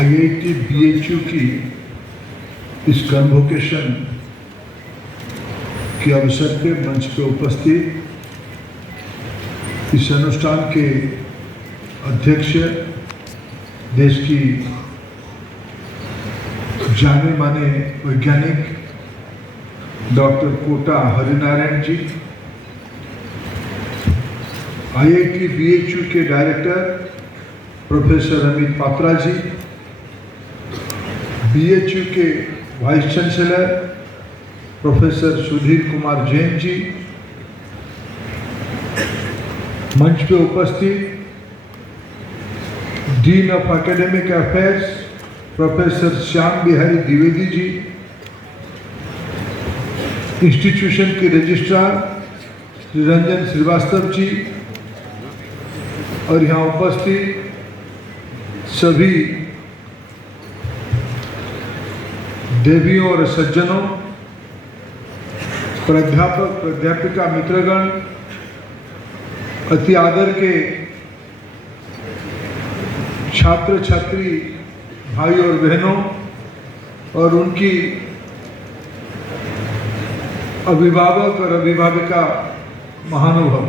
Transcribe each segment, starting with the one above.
IIT BHU की इस convocation के अवसर पे मंच पे उपस्थित इस अनुष्ठान के अध्यक्ष, देश की जाने माने वैज्ञानिक doctor Kota Harinarayan ji, IIT BHU के director professor Amit Patra ji, BHU के vice chancellor professor Sudhir Kumar Jain ji, मंच पे उपस्थित dean of academic affairs professor Shyam Bihari Dwivedi ji, institution के रजिस्ट्रार श्री रंजन श्रीवास्तव जी और यहाँ उपस्थित सभी देवियों और सज्जनों, प्राध्यापक प्राध्यापिका मित्रगण, अति आदर के छात्र छात्री भाई और बहनों और उनकी अभिभावक और अभिभाविका महानुभाव,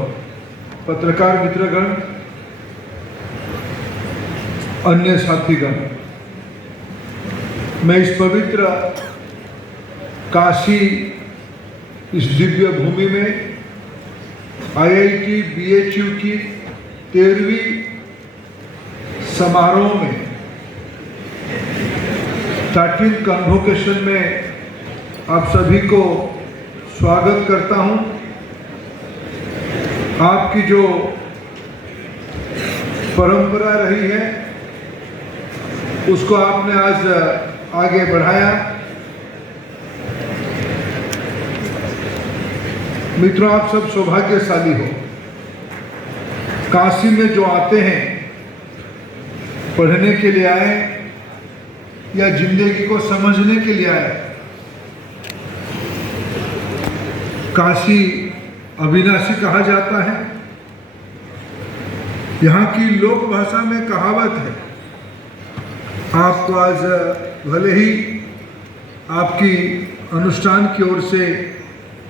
पत्रकार मित्रगण, अन्य साथीगण, मैं इस पवित्र काशी, इस दिव्य भूमि में IIT BHU की 13वीं समारोह में 13th कन्वोकेशन में आप सभी को स्वागत करता हूं। आपकी जो परंपरा रही है उसको आपने आज आगे बढ़ाया। मित्रों, आप सब सौभाग्यशाली हो। काशी में जो आते हैं पढ़ने के लिए आए या जिंदगी को समझने के लिए आए, काशी अविनाशी कहा जाता है। यहाँ की लोक भाषा में कहावत है, आपको आज भले ही आपकी अनुष्ठान की ओर से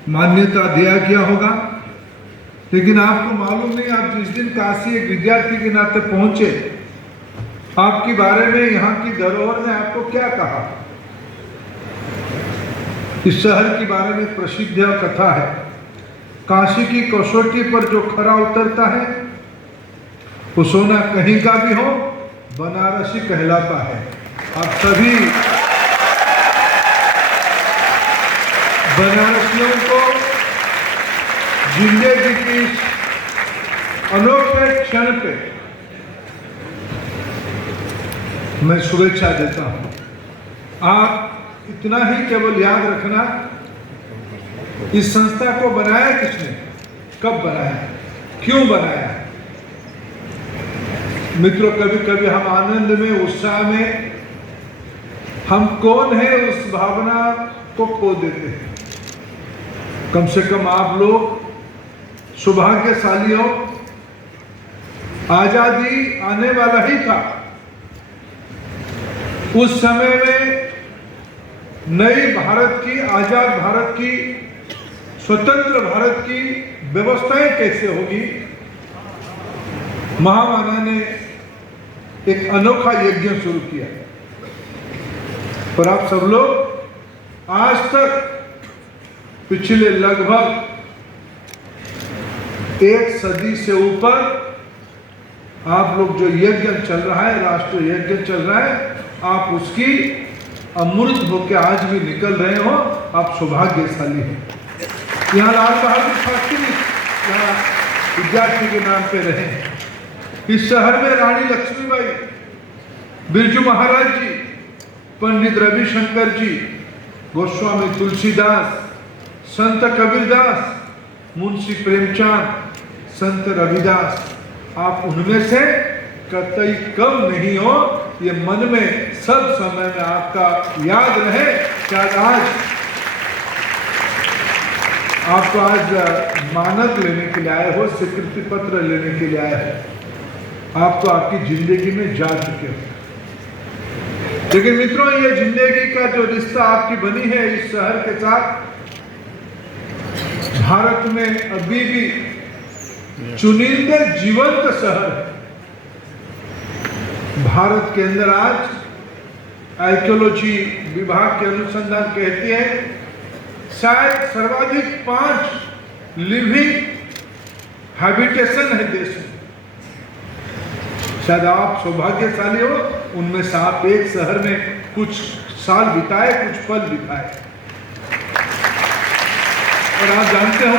मान्यता दिया गया होगा, लेकिन आपको मालूम नहीं, आप जिस दिन काशी एक विद्यार्थी के नाते पहुंचे, आपके बारे में यहाँ की धरोहर ने आपको क्या कहा। इस शहर के बारे में प्रसिद्ध कथा है, काशी की कसौटी पर जो खरा उतरता है वो सोना कहीं का भी हो बनारसी कहलाता है। आप सभी बनारसियों को जिंदगी की अनोखे क्षण पे मैं शुभेच्छा देता हूं। आप इतना ही केवल याद रखना, इस संस्था को बनाया किसने, कब बनाया, क्यों बनाया। मित्रों, कभी कभी हम आनंद में, उत्साह में हम कौन है उस भावना को खो देते हैं। कम से कम आप लोग सौभाग्यशाली हो। आजादी आने वाला ही था, उस समय में नई भारत की, आजाद भारत की, स्वतंत्र भारत की व्यवस्थाएं कैसे होगी। महामाना ने एक अनोखा यज्ञ शुरू किया, पर आप सब लोग आज तक पिछले लगभग 1 सदी से ऊपर आप लोग जो यज्ञ चल रहा है, राष्ट्रीय यज्ञ चल रहा है, आप उसकी अमृत होकर आज भी निकल रहे हो। आप सौभाग्यशाली हैं। यहाँ लाल बहादुर शास्त्री यहाँ विद्यार्थी के नाम पे रहे। इस शहर में रानी लक्ष्मीबाई, बिरजू महाराज जी, पंडित रविशंकर जी, गोस्वामी तुलसीदास, संत कबीरदास, मुंशी प्रेमचंद, संत रविदास, आप उनमें से कतई कम नहीं हो। ये मन में सब समय में आपका याद रहे। शायद आज आपको आज मानक लेने के लिए आए हो, स्वीकृति पत्र लेने के लिए आए हो। आप तो आपकी जिंदगी में जा चुके हो। लेकिन मित्रों, ये जिंदगी का जो रिश्ता आपकी बनी है इस शहर के साथ, भारत में अभी भी चुनिंदे जीवंत शहर है। भारत के अंदर आज आर्कियोलॉजी विभाग के अनुसंधान कहती है शायद सर्वाधिक 5 लिविंग हैबिटेशन है देश में। शायद आप सौभाग्यशाली हो, उनमें से आप एक शहर में कुछ साल बिताए, कुछ पल बिताए। और आप जानते हो,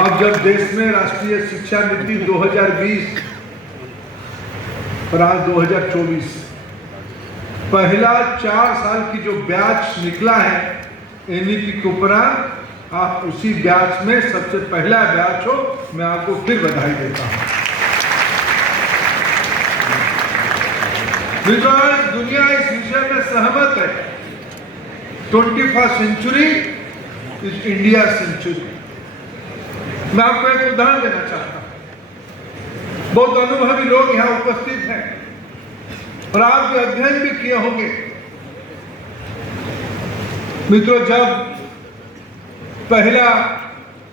आप जब देश में राष्ट्रीय शिक्षा नीति 2020 और आज 2024, पहला 4 साल की जो बैच निकला है एनईपी के उपरांत, आप उसी बैच में सबसे पहला बैच हो, मैं आपको फिर बधाई देता हूं। मित्रों, दुनिया इस विषय में सहमत है, 21st sanctuary is India century. मैं आपको एक उदाहरण देना चाहता हूं। बहुत अनुभवी लोग यहां उपस्थित हैं और आप भी अध्ययन भी किए होंगे। मित्रों, जब पहला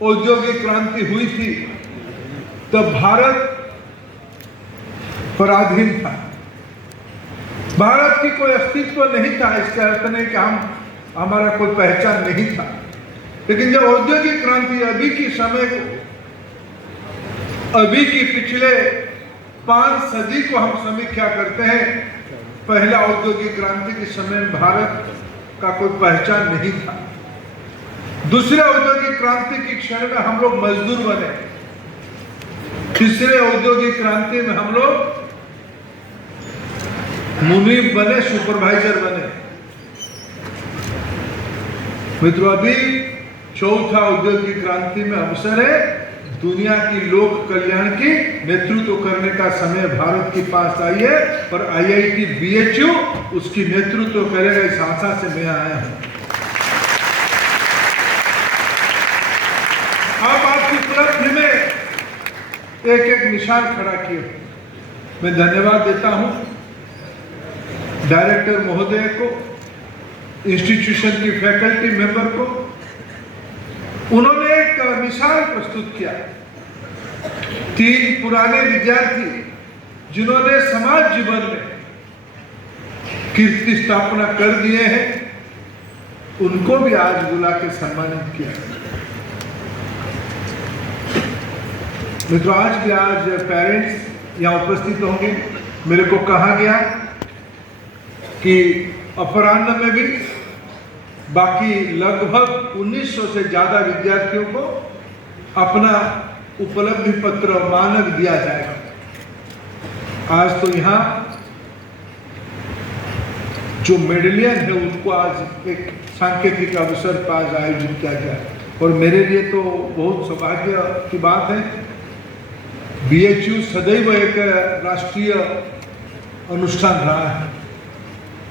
औद्योगिक क्रांति हुई थी तब भारत पराधीन था, भारत की कोई अस्तित्व नहीं था। इसका अर्थ नहीं कि हमारा कोई पहचान नहीं था। लेकिन जब औद्योगिक क्रांति अभी की समय को, अभी की पिछले 5 सदी को हम समीक्षा करते हैं, पहला औद्योगिक क्रांति के समय भारत का कोई पहचान नहीं था। दूसरे औद्योगिक क्रांति की क्षण में हम लोग मजदूर बने। तीसरे औद्योगिक क्रांति में हम लोग मुनीब बने, सुपरवाइजर बने। मित्रों, अभी चौथा औद्योगिक क्रांति में अवसर है दुनिया की लोक कल्याण की नेतृत्व करने का समय भारत के पास आई है और IIT BHU उसकी नेतृत्व करेगा। इस आशा से मैं आया हूं। आप आपकी उपलब्धि में एक एक निशान खड़ा किए। मैं धन्यवाद देता हूं डायरेक्टर महोदय को, इंस्टीट्यूशन की फैकल्टी मेंबर को। उन्होंने एक मिसाल प्रस्तुत किया। 3 पुराने विद्यार्थी जिन्होंने समाज जीवन में कीर्ति स्थापना कर दिए हैं, उनको भी आज बुला के सम्मानित किया। मित्रों, आज पेरेंट्स यहाँ उपस्थित होंगे। मेरे को कहा गया कि अपराह्न में भी बाकी लगभग 1900 से ज्यादा विद्यार्थियों को अपना उपलब्धि पत्र मानक दिया जाएगा। आज तो यहाँ जो मेडलियन है उनको आज एक सांकेतिक अवसर पर आज आयोजित किया गया और मेरे लिए तो बहुत सौभाग्य की बात है। BHU सदैव एक राष्ट्रीय अनुष्ठान रहा है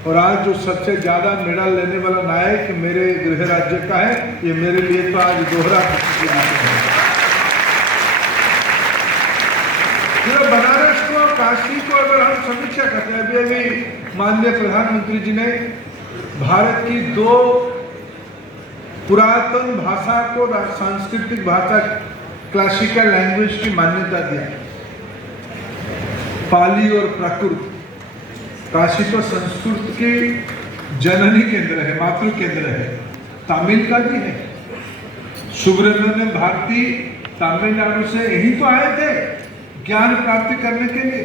और आज जो सबसे ज्यादा मेडल लेने वाला नायक मेरे गृह राज्य का है, ये मेरे लिए तो आज दोहरा खुशी है। बनारस को, काशी को अगर हम समीक्षा करते हैं, अभी माननीय प्रधानमंत्री जी ने भारत की 2 पुरातन भाषा को सांस्कृतिक भाषा, क्लासिकल लैंग्वेज की मान्यता दिया, पाली और प्राकृत। काशी तो संस्कृत की जननी केंद्र है, मातृ केंद्र है। तमिल का भी है। सुब्रमण्यम भारती तमिलनाडु से यही तो आए थे ज्ञान प्राप्ति करने के लिए।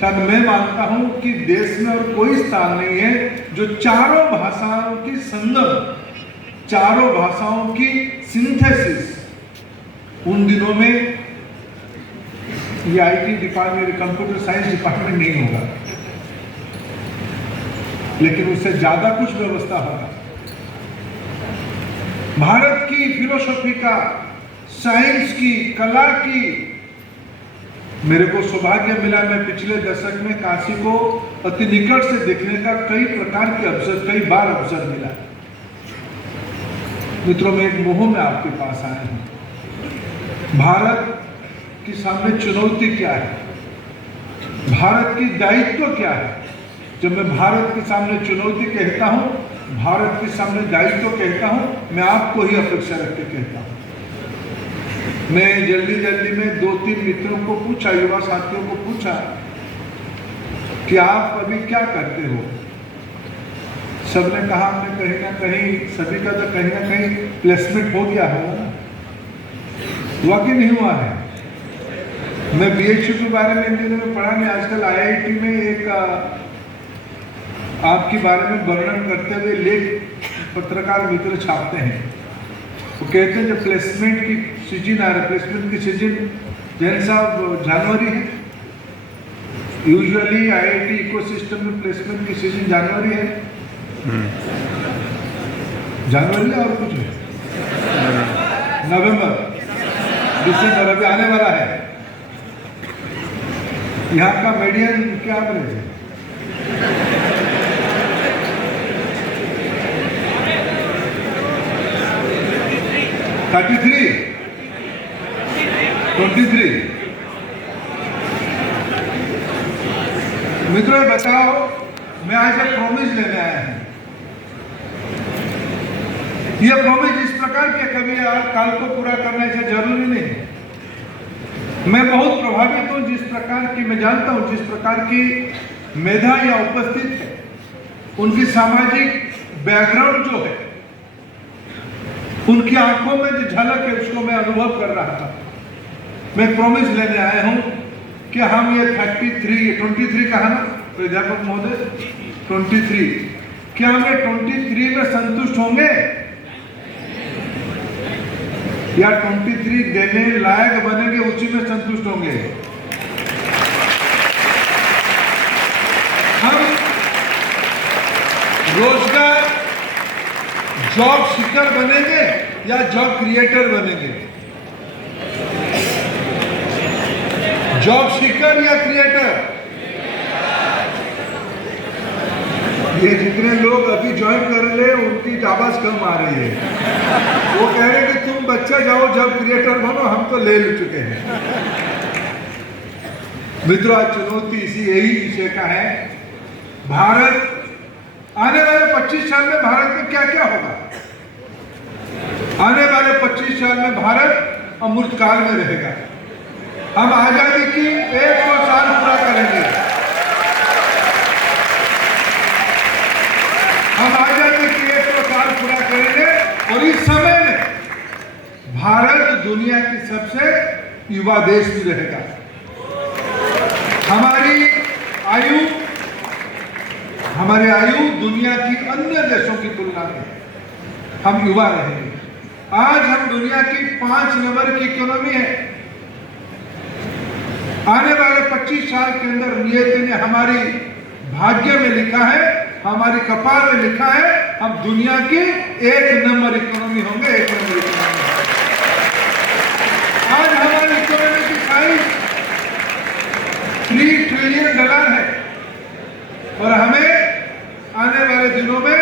शायद मैं मानता हूं कि देश में और कोई स्थान नहीं है जो चारों भाषाओं की संगम, चारों भाषाओं की सिंथेसिस उन दिनों में ये IT department, computer science department नहीं होगा, लेकिन उससे ज्यादा कुछ व्यवस्था होगा। भारत की फिलोसॉफी का, साइंस की, कला की मेरे को सौभाग्य मिला। मैं पिछले दशक में काशी को अति निकट से देखने का कई प्रकार के अवसर, कई बार अवसर मिला। मित्रों, मैं एक मोह में आपके पास आया हूं। भारत के सामने चुनौती क्या है, भारत की दायित्व क्या है, जब मैं भारत के सामने चुनौती कहता हूँ, भारत के सामने दायित्व कहता हूँ, मैं आपको ही अपेक्षा रख के कहता हूँ। मैं जल्दी में 2-3 मित्रों को पूछा, युवा साथियों को पूछा कि आप अभी क्या करते हो। सबने कहा हमने कहीं ना कहीं, सभी का तो कहीं ना कहीं प्लेसमेंट हो गया होगा, हुआ कि नहीं हुआ है। मैं BHU के बारे में इन दिनों में पढ़ा नहीं, आजकल IIT में एक आपके बारे में वर्णन करते हुए लेख पत्रकार मित्र छापते हैं। वो कहते हैं जब प्लेसमेंट की सीजन आ रहा है, प्लेसमेंट की सीजन जैन साहब जनवरी है, यूजुअली IIT इकोसिस्टम में प्लेसमेंट की सीजन जनवरी है, जनवरी और कुछ है, नवंबर दिसंबर अभी आने वाला है। यहाँ का मीडियन क्या बने 23 मित्रों बताओ, मैं आज एक प्रॉमिस लेने आया हूं। यह प्रॉमिस इस प्रकार के कभी काल को पूरा करना ऐसा जरूरी नहीं। मैं बहुत प्रभावित हूं जिस प्रकार की, मैं जानता हूं जिस प्रकार की मेधा या उपस्थित है, उनकी सामाजिक बैकग्राउंड जो है, उनकी आंखों में जो झलक है उसको मैं अनुभव कर रहा था। मैं प्रॉमिस लेने आया हूं कि हम ये 23 कहा ना प्राध्यापक महोदय, 23, क्या हम ये 23 में संतुष्ट होंगे या 23 देने लायक बनेंगे, उसी में संतुष्ट होंगे। हम रोजगार जॉब सीकर बनेंगे या जॉब क्रिएटर बनेंगे? जॉब सीकर या क्रिएटर? ये जितने लोग अभी ज्वाइन कर ले उनकी आवाज कम आ रही है। वो कह रहे कि तुम बच्चे जाओ जॉब क्रिएटर बनो, हम तो ले चुके हैं। मित्रों, आज चुनौती यही विषय का है। भारत आने वाले 25 साल में भारत में क्या क्या होगा? आने वाले 25 साल में भारत अमृतकाल में रहेगा। हम आजादी की 100 साल पूरा करेंगे। हम आजादी की 100 साल पूरा करेंगे और इस समय में भारत दुनिया की सबसे युवा देश भी रहेगा। हमारी आयु दुनिया की अन्य देशों की तुलना में हम युवा रहेंगे। आज हम दुनिया की 5 नंबर की इकोनॉमी है। आने वाले 25 साल के अंदर नियति ने हमारी भाग्य में लिखा है, हमारी कपाल में लिखा है, हम दुनिया की 1 नंबर इकोनॉमी होंगे। 1 नंबर इकोनॉमी। आज हमारी इकोनॉमी की साइज $3 ट्रिलियन है और हमें आने वाले दिनों में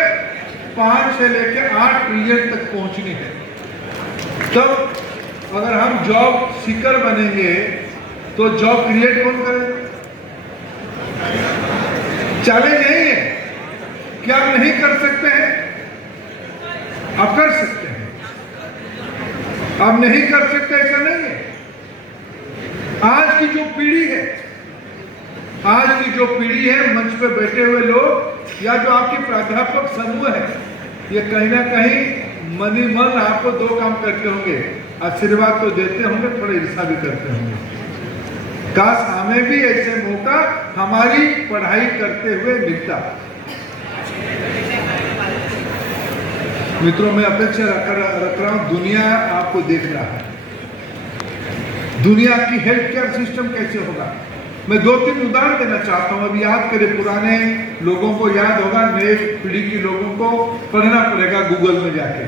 5 से लेकर 8 ट्रिलियन तक पहुंचनी है। तो अगर हम जॉब सीकर बनेंगे तो जॉब क्रिएट कौन करेगा? चैलेंज यही है कि आप नहीं कर सकते हैं, आप कर सकते हैं। आप नहीं कर सकते ऐसा नहीं है। आज की जो पीढ़ी है, मंच पे बैठे हुए लोग या जो आपके प्राध्यापक समूह है, ये कहीं ना कहीं मन ही मन आपको 2 काम करते होंगे, आशीर्वाद तो देते होंगे, थोड़ा ईर्ष्या भी करते होंगे। काश हमें भी ऐसे मौका हमारी पढ़ाई करते हुए मिलता। मित्रों, मैं अपेक्षा रख रहा हूं, दुनिया आपको देख रहा है। दुनिया की हेल्थ केयर सिस्टम कैसे होगा? मैं 2-3 उदाहरण देना चाहता हूं। अभी याद करें, पुराने लोगों को याद होगा, नए पीढ़ी के लोगों को पढ़ना पड़ेगा गूगल में जाके।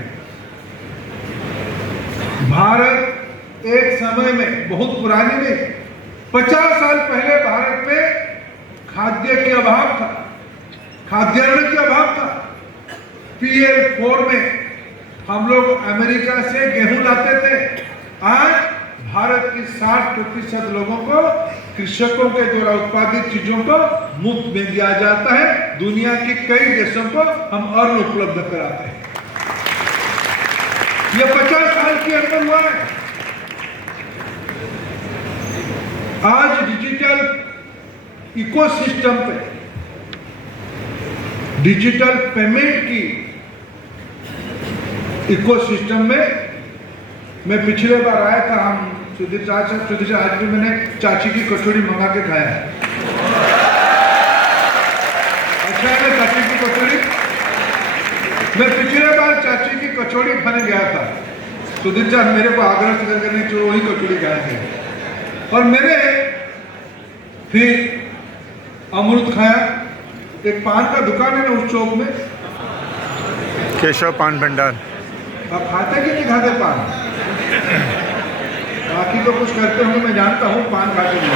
भारत एक समय में, बहुत पुराने में, 50 साल पहले भारत में खाद्य के अभाव था, खाद्यान्न के अभाव था। PL4 में हम लोग अमेरिका से गेहूं लाते थे। आज भारत की 60% लोगों को कृषकों के द्वारा उत्पादित चीजों को मुफ्त में दिया जाता है। दुनिया के कई देशों को हम अर्न उपलब्ध कराते हैं। यह 50 साल के अंदर हुआ है। आज डिजिटल इकोसिस्टम पे, डिजिटल पेमेंट की इकोसिस्टम में, मैं पिछले बार आया था, हम सुधीर चाचा, आज भी मैंने चाची की कचौड़ी मंगा के खाया। अच्छा है ना चाची की कचौड़ी? मैं पिछले बार चाची की कचौड़ी खाने गया था। सुधीर चाचा मेरे को आग्रह करके नहीं, जो वही कचौड़ी खाया थे। और मैंने फिर अमृत खाया। एक पान का दुकान है ना उस चौक में, केशव पान भंडार। आप खाते कि नहीं खाते पान? बाकी तो कुछ करते होंगे, मैं जानता हूँ, पान खाते नहीं।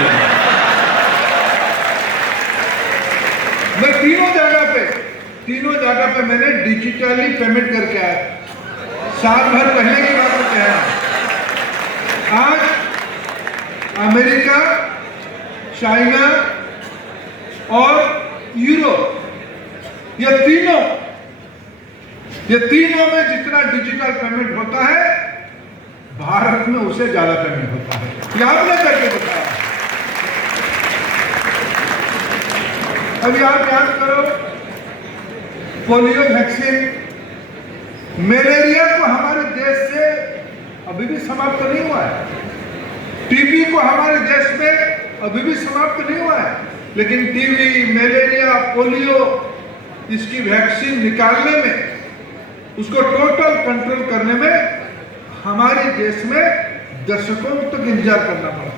मैं तीनों जगह पे मैंने डिजिटली पेमेंट करके आया। साल भर पहले की बात है। आज अमेरिका, चाइना और यूरोप, ये तीनों में जितना डिजिटल पेमेंट होता है, भारत में उससे ज्यादा पेमेंट होता है। ये आपने करके बताया। अभी आप याद करो, पोलियो वैक्सीन, मलेरिया को हमारे देश से अभी भी समाप्त नहीं हुआ है। टीबी को हमारे देश में अभी भी समाप्त नहीं हुआ है। लेकिन टीबी, मलेरिया, पोलियो, इसकी वैक्सीन निकालने में, उसको टोटल कंट्रोल करने में हमारे देश में दशकों तक इंतजार करना पड़ा।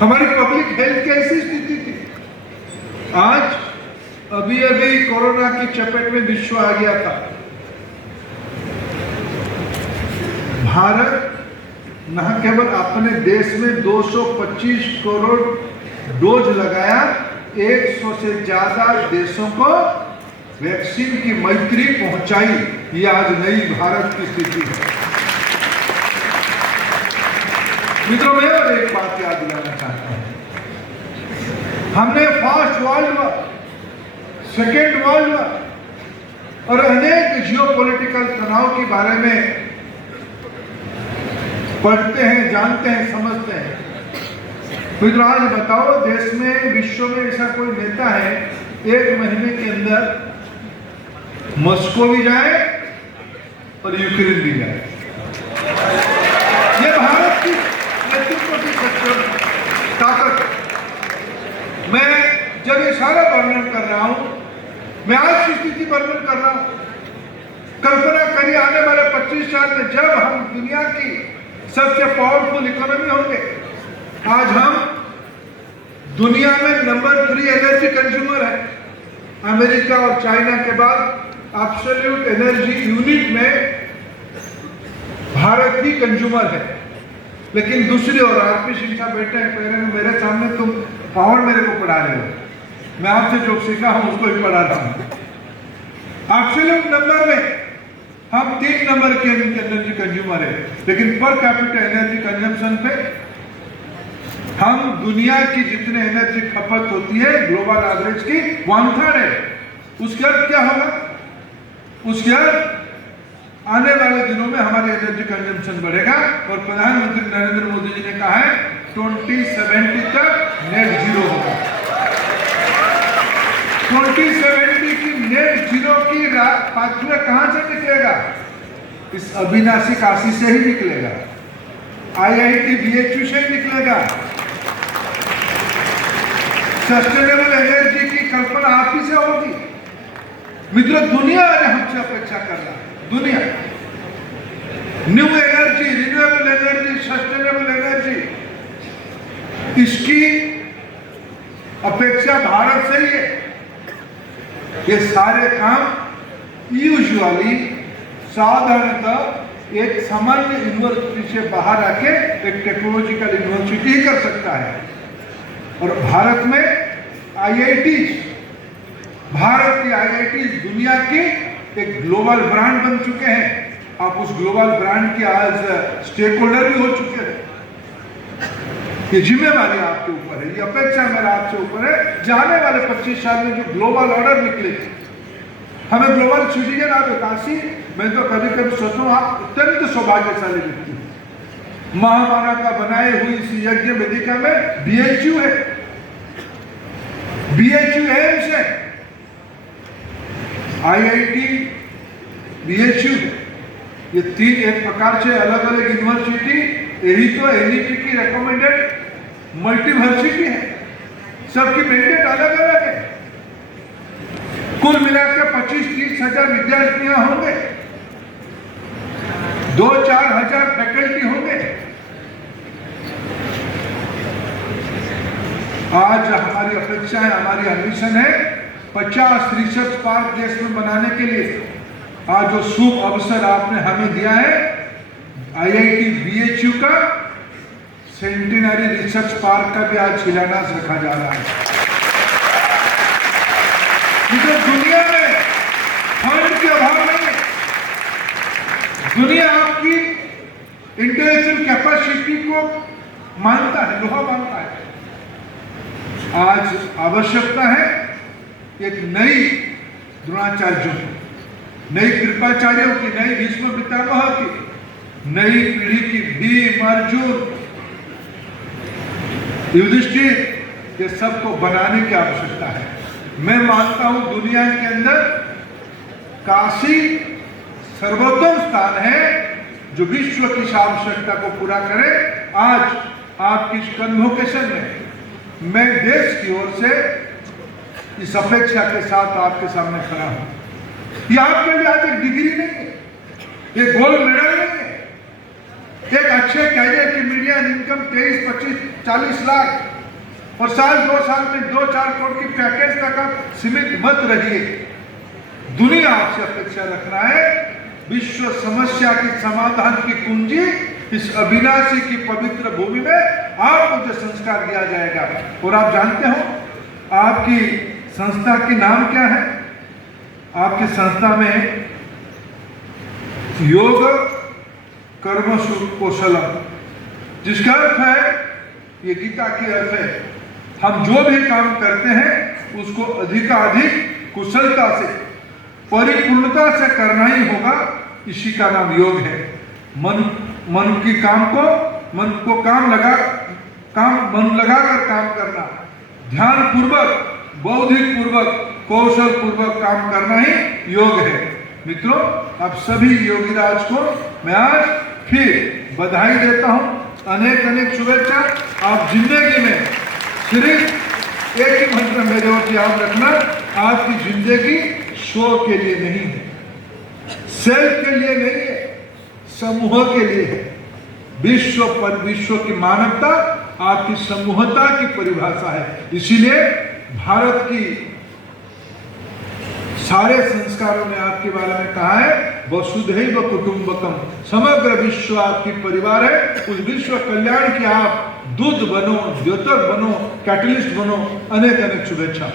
हमारी पब्लिक हेल्थ की ऐसी स्थिति थी। आज अभी कोरोना की चपेट में विश्व आ गया था। भारत न केवल अपने देश में 225 करोड़ डोज लगाया, 100 से ज्यादा देशों को वैक्सीन की मैत्री पहुंचाई। ये आज नई भारत की स्थिति है। मित्रों, मैं और एक बात याद दिलाना चाहता हूं। हमने first world war, second world war और अनेक जियोपॉलिटिकल तनाव के बारे में पढ़ते हैं, जानते हैं, समझते हैं। मित्रों, आज बताओ, देश में, विश्व में ऐसा कोई नेता है 1 महीने के अंदर मॉस्को भी जाए और यूक्रेन भी जाए? ये भारत की नेतृत्व की ताकत। मैं जब ये सारा वर्णन कर रहा हूं, मैं आज की स्थिति वर्णन कर रहा हूं। कल्पना करिए आने वाले 25 साल में जब हम दुनिया की सबसे पावरफुल इकोनॉमी होंगे। आज हम दुनिया में नंबर 3 एनर्जी कंज्यूमर है। अमेरिका और चाइना के बाद एब्सोल्यूट एनर्जी यूनिट में भारत ही कंज्यूमर है। लेकिन दूसरी ओर आरपी सिंह साहब बैठे हैं कह रहे हैं, मेरे सामने तुम पावर मेरे को पढ़ा रहे हो, मैं आपसे जो सीखा हूं उसको ही पढ़ा रहा हूं। एब्सोल्यूट नंबर में हम 3 नंबर के एनर्जी कंज्यूमर है, लेकिन पर कैपिटल एनर्जी कंजम्पशन पे हम दुनिया की जितने एनर्जी खपत होती है ग्लोबल एवरेज की 1/3 है। उसके अर्थ क्या होगा? उसके अर्थ आने वाले दिनों में हमारे एनर्जी कंजम्पशन बढ़ेगा। और प्रधानमंत्री नरेंद्र मोदी जी ने कहा है 2070 तक नेट जीरो होगा। 2070 की नेट जीरो की पाथवे कहां से निकलेगा? इस अविनाशी काशी से ही निकलेगा, IIT BHU से ही निकलेगा। सस्टेनेबल एनर्जी की कल्पना आप ही से होगी। मित्रों, दुनिया आज हमसे अपेक्षा कर रहा है। दुनिया new energy, renewable energy, sustainable energy, इसकी अपेक्षा भारत से ही है। ये सारे काम यूजुअली साधारणतः एक सामान्य यूनिवर्सिटी से बाहर आके एक टेक्नोलॉजिकल यूनिवर्सिटी ही कर सकता है। और भारत में IITs, भारत की IITs दुनिया की एक ग्लोबल ब्रांड बन चुके हैं। आप उस ग्लोबल ब्रांड के आज स्टेक होल्डर भी हो चुके हैं। ये जिम्मेवारी आपके ऊपर है, ये अपेक्षा मेरा आपसे ऊपर है। जाने वाले 25 साल में जो ग्लोबल ऑर्डर निकले, हमें ग्लोबल सिटीजन आप काशी, मैं तो कभी कभी सोचता हूँ आप अत्यंत सौभाग्यशाली व्यक्ति हैं। महामाना का बनाए हुई इस यज्ञ वेदिका में BHU है, BHU एम्स है, IIT BHU है। ये तीन एक प्रकार से अलग अलग यूनिवर्सिटी, यही तो NEP की रिकमेंडेड मल्टीवर्सिटी है, सबकी मैंडेट अलग अलग है। कुल मिलाकर 25-30 हजार विद्यार्थियां होंगे, 2-4 हजार फैकल्टी होंगे। आज हमारी अपेक्षा है, हमारी एम्बिशन है 50 रिसर्च पार्क देश में बनाने के लिए। आज जो शुभ अवसर आपने हमें दिया है, IIT BHU का सेंटिनरी रिसर्च पार्क का भी आज शिलान्यास रखा जा रहा है। जो दुनिया में फंड के अभाव नहीं है, दुनिया आपकी इंटेलेक्चुअल कैपेसिटी को मानता है, लोहा मानता है। आज आवश्यकता है एक नई द्रोणाचार्यों की, नई कृपाचार्यों की, नई भीष्म पितामह की, नई पीढ़ी की भीम, अर्जुन, युधिष्ठिर, ये सबको बनाने की आवश्यकता है। मैं मानता हूं दुनिया के अंदर काशी सर्वोत्तम स्थान है जो विश्व की आवश्यकता को पूरा करे। आज आपकी इस कन्वोकेशन में मैं देश की ओर से इस अपेक्षा के साथ आपके सामने खड़ा हूं। ये आपके लिए आज एक डिग्री नहीं है, ये गोल्ड मेडल नहीं है, एक अच्छे कैरियर की मीडियम इनकम 23, 25, 40 लाख और साल 2 साल में 2-4 करोड़ की पैकेज तक आप सीमित मत रहिए। दुनिया आपसे अपेक्षा रखना है विश्व समस्या की समाधान की कुंजी इस अविनाशी की पवित्र भूमि में आपको जो संस्कार दिया जाएगा। और आप जानते हो आपकी संस्था की नाम क्या है? आपकी संस्था में योग कर्मसु कौशलम, जिसका अर्थ है, ये गीता की अर्थ है, हम जो भी काम करते हैं उसको अधिकाधिक कुशलता से, परिपूर्णता से करना ही होगा। इसी का नाम योग है। मन को काम लगाकर काम करना, ध्यान पूर्वक, बौद्धिक पूर्वक, कौशल पूर्वक काम करना ही योग है। मित्रों, आप सभी योगीराज को मैं आज फिर बधाई देता हूं, अनेक अनेक शुभेच्छा। आप जिंदगी में सिर्फ एक ही मंत्र मेरे ओर याद रखना, आपकी जिंदगी शो के लिए नहीं है, सेल्फ के लिए नहीं है, समूह के लिए है। विश्व की मानवता आपकी समूहता की परिभाषा है। इसीलिए भारत की सारे संस्कारों ने आपके बारे में कहा है वसुधैव कुटुंबकम, समग्र विश्व आपकी परिवार है। उस विश्व कल्याण की आप दूत बनो, द्योतक बनो, कैटलिस्ट बनो। अनेक अनेक शुभेच्छा।